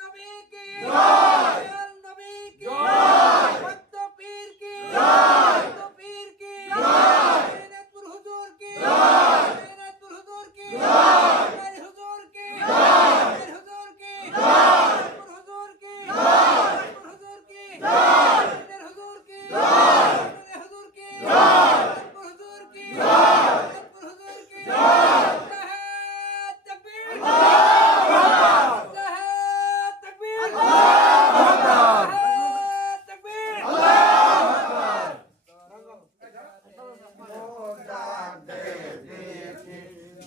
নবী কি নবী কি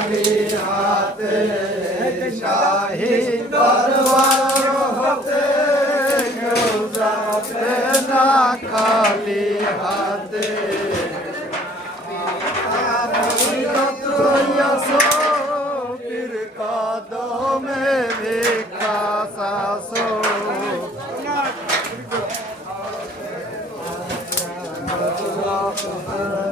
যাবে হাতে শাহী দরবার হতে কেউ যাবে না খালি হাতে Oh,